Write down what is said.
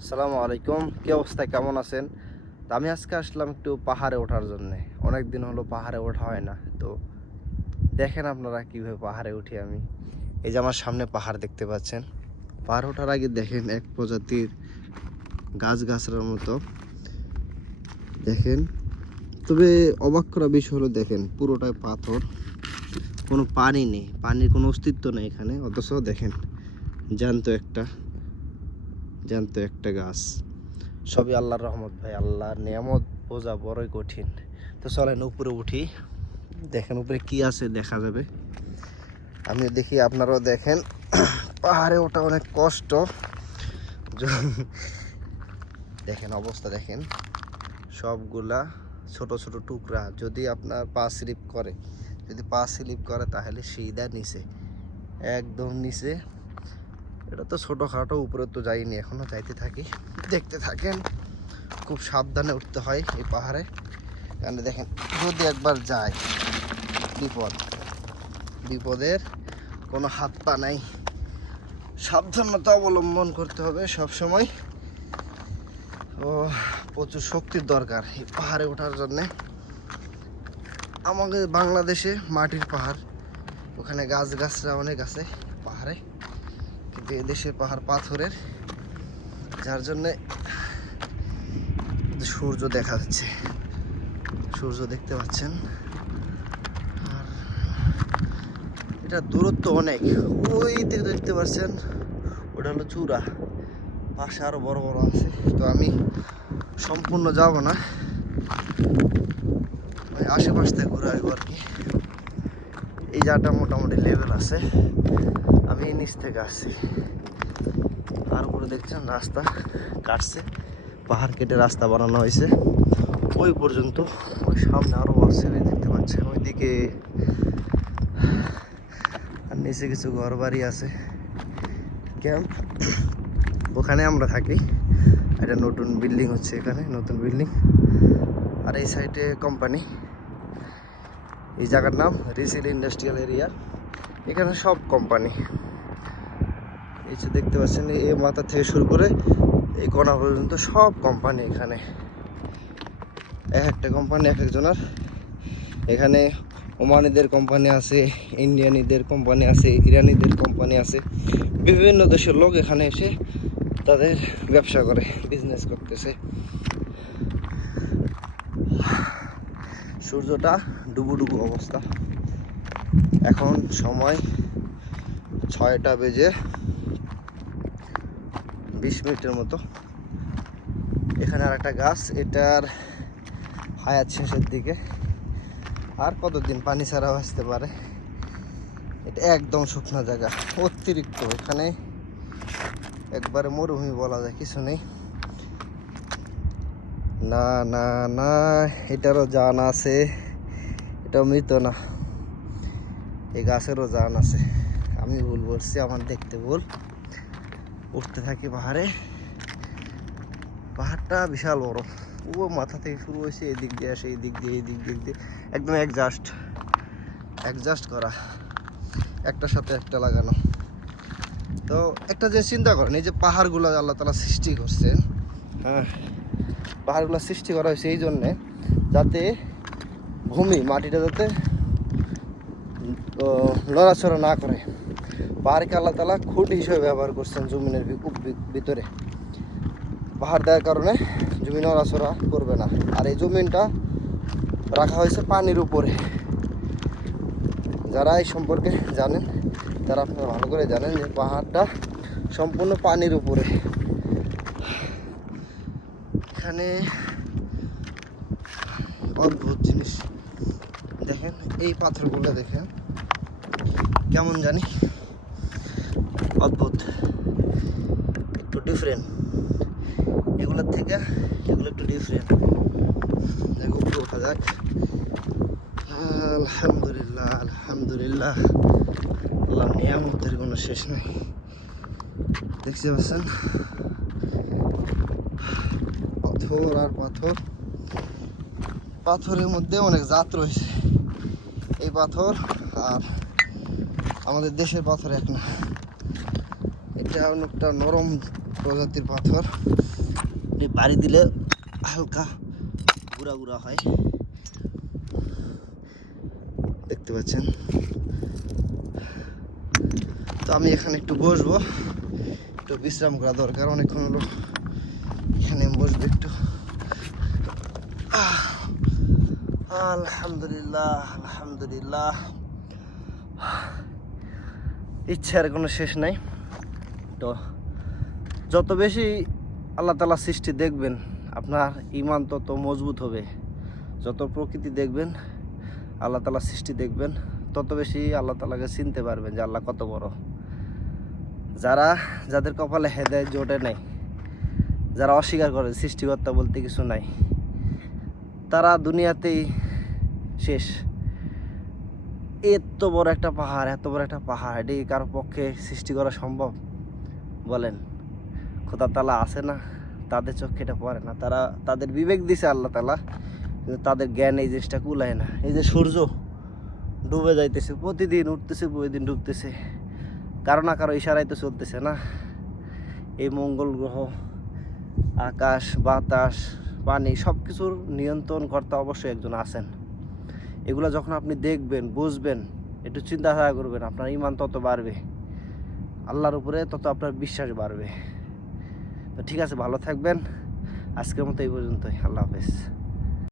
আসসালামু আলাইকুম। কি অবস্থায় কেমন আছেন? তো আমি আজকে আসলাম একটু পাহাড়ে ওঠার জন্য। অনেক দিন হলো পাহাড়ে ওঠা হয় না, তো দেখেন আপনারা কীভাবে পাহাড়ে উঠি আমি। এই যে আমার সামনে পাহাড় দেখতে পাচ্ছেন। পাহাড় ওঠার আগে দেখেন এক প্রজাতির গাছ গাছড়ার মতো। দেখেন, তবে অবাক করা বিষয় হলো, দেখেন, পুরোটাই পাথর। কোনো পানি নেই, পানির কোনো অস্তিত্ব নেই এখানে, অথচ দেখেন, জ্যান্ত একটা জ্যান্ত একটা গাছ। সবই আল্লাহর রহমত ভাই, আল্লাহর নিয়ামত বোঝা বড়ই কঠিন। তো চলেন উপরে উঠি। দেখেন উপরে কি আছে দেখা যাবে। আমি দেখি, আপনারাও দেখেন। পাহাড়ে ওঠা অনেক কষ্ট। দেখেন অবস্থা, দেখেন। সবগুলা ছোট ছোট টুকরা। যদি আপনার পা স্লিপ করে, যদি পা স্লিপ করে তাহলে সিধা নিচে, একদম নিচে। এটা তো ছোটোখাটো, উপরে তো যাইনি এখনও যাইতে থাকি। দেখতে থাকেন, খুব সাবধানে উঠতে হয় এই পাহাড়ে। কারণ দেখেন, যদি একবার যায় বিপদ। বিপদের কোনো হাত পা নাই। সাবধানতা অবলম্বন করতে হবে সব সময় ও, প্রচুর শক্তির দরকার এই পাহাড়ে ওঠার জন্যে। আমাদের বাংলাদেশে মাটির পাহাড়, ওখানে গাছ গাছরা অনেক আছে। কিন্তু এদেশের পাহাড় পাথরের, যার জন্যে সূর্য দেখা যাচ্ছে। সূর্য দেখতে পাচ্ছেন। আর এটা দূরত্ব অনেক। ওই দিকে দেখতে পাচ্ছেন, ওটা হলো চূড়া। পাশে আরও বড় বড় আছে। তো আমি সম্পূর্ণ যাব না। আশেপাশ থেকে ঘুরে আসব আর কি। এই জায়গাটা মোটামুটি লেভেল আছে। আমি নিচ থেকে আসছি। আর উপরে দেখছেন, রাস্তা কাটছে। পাহাড় কেটে রাস্তা বানানো হয়েছে। ওই পর্যন্ত, ওই সামনে আরও আছে ওই দেখতে পাচ্ছেন, ওইদিকে আর নিচে কিছু ঘর বাড়ি আছে। ক্যাম্প, ওখানে আমরা থাকি। একটা নতুন বিল্ডিং হচ্ছে এখানে, নতুন বিল্ডিং। আর এই সাইডে কোম্পানি এই জায়গার নাম রিসিল ইন্ডাস্ট্রিয়াল এরিয়া। এখানে সব কোম্পানি। এই যে দেখতে পাচ্ছেন এই মাথা থেকে শুরু করে এই কোনা পর্যন্ত সব কোম্পানি এখানে। এক একটা কোম্পানি, এক একজনের। এখানে ওমানিদের কোম্পানি আছে, ইন্ডিয়ানিদের কোম্পানি আছে, ইরানিদের কোম্পানি আছে। বিভিন্ন দেশের লোক এখানে এসে তাদের ব্যবসা করে বিজনেস করতেছে। সূর্যটা ডুবু ডুবু অবস্থা। এখন সময় ছয়টা বেজে বিশ মিনিটের মতো। এখানে আর একটা গাছ, এটার হায়াত শেষের দিকে। আর কতদিন পানি ছাড়াও আসতে পারে? এটা একদম শুকনো জায়গা, অতিরিক্ত। এখানে একবারে মরুভূমি বলা যায়, কিছু নেই। না না না, এটারও জান আছে এটা মৃত না। এই গাছেরও জান আছে। আমি ভুল বলছি, আমার দেখতে ভুল। উঠতে থাকি পাহাড়ে। পাহাড়টা বিশাল বড়। ও মাথা থেকে শুরু হয়েছে, এদিক দিয়ে আসে এই দিক দিয়ে এই দিক দিক দিয়ে। একদম অ্যাডজাস্ট অ্যাডজাস্ট করা। একটার সাথে একটা লাগানো। তো একটা যে চিন্তা করেন, এই যে পাহাড়গুলো আল্লাহ তালা সৃষ্টি করছেন হ্যাঁ পাহাড়গুলো সৃষ্টি করা হয়েছে এই জন্যে যাতে ভূমি, মাটিটা যাতে নড়াচড়া না করে। পাহাড়কে আল্লাহ তালা খুঁটি হিসেবে ব্যবহার করছেন জমিনের ভিতরে। পাহাড় দেওয়ার কারণে জমি নড়াচড়া করবে না। আর এই জমিনটা রাখা হয়েছে পানির উপরে। যারা এই সম্পর্কে জানেন, তারা আপনারা ভালো করে জানেন যে পাহাড়টা সম্পূর্ণ পানির উপরে। এখানে অদ্ভুত জিনিস। দেখেন, এই পাথরগুলো দেখেন। কেমন জানি? অদ্ভুত। একটু ডিফারেন্ট এগুলোর থেকে এগুলো একটু ডিফারেন্ট দেখো ওঠা যাক। আলহামদুলিল্লাহ আলহামদুলিল্লাহ। আল্লাহ নিয়ামতের কোনো শেষ নাই। দেখতে পাচ্ছেন? পাথর আর পাথর। পাথরের মধ্যে অনেক জাত রয়েছে। এই পাথর আর আমাদের দেশের পাথর এক না। এটা অনেকটা নরম প্রজাতির পাথর। এই বাড়ি দিলে হালকা গুড়া গুড়া হয়। দেখতে পাচ্ছেন? তো আমি এখানে একটু বসবো। একটু বিশ্রাম করা দরকার। অনেকক্ষণ হলো। এখানে বসবো একটু। আলহামদুলিল্লাহ আলহামদুলিল্লাহ। ইচ্ছার কোনো শেষ নাই। তো যত বেশি আল্লাহ তালা সৃষ্টি দেখবেন, আপনার ইমান তত মজবুত হবে। যত প্রকৃতি দেখবেন, আল্লাহ তালা সৃষ্টি দেখবেন, তত বেশি আল্লাহ তালাকে চিনতে পারবেন যে আল্লাহ কত বড়। যারা, যাদের কপালে হেদায় জোটে নাই যারা অস্বীকার করে সৃষ্টিকর্তা বলতে কিছু নাই, তারা দুনিয়াতেই শেষ। এত বড় একটা পাহাড়, এত বড় একটা পাহাড়, এটি কারও পক্ষে সৃষ্টি করা সম্ভব? বলেন, খোদা তালা আছে না? তাদের চোখে এটা পড়ে না। তারা, তাদের বিবেক দিছে আল্লাহ তালা কিন্তু তাদের জ্ঞান এই জিনিসটা কুলায় না। এই যে সূর্য ডুবে যাইতেছে, প্রতিদিন উঠতেছে, প্রতিদিন ডুবতেছে। কারও না কারও ইশারায় তো চলতেছে না। এই মঙ্গল গ্রহ আকাশ, বাতাস, পানি সব কিছুর নিয়ন্ত্রণ কর্তা অবশ্যই একজন আছেন। এগুলো যখন আপনি দেখবেন, বুঝবেন, একটু চিন্তাধারা করবেন, আপনার ইমান তত বাড়বে, আল্লাহর উপরে তত আপনার বিশ্বাস বাড়বে। তো ঠিক আছে, ভালো থাকবেন। আজকের মতো এই পর্যন্তই। আল্লাহ হাফেজ।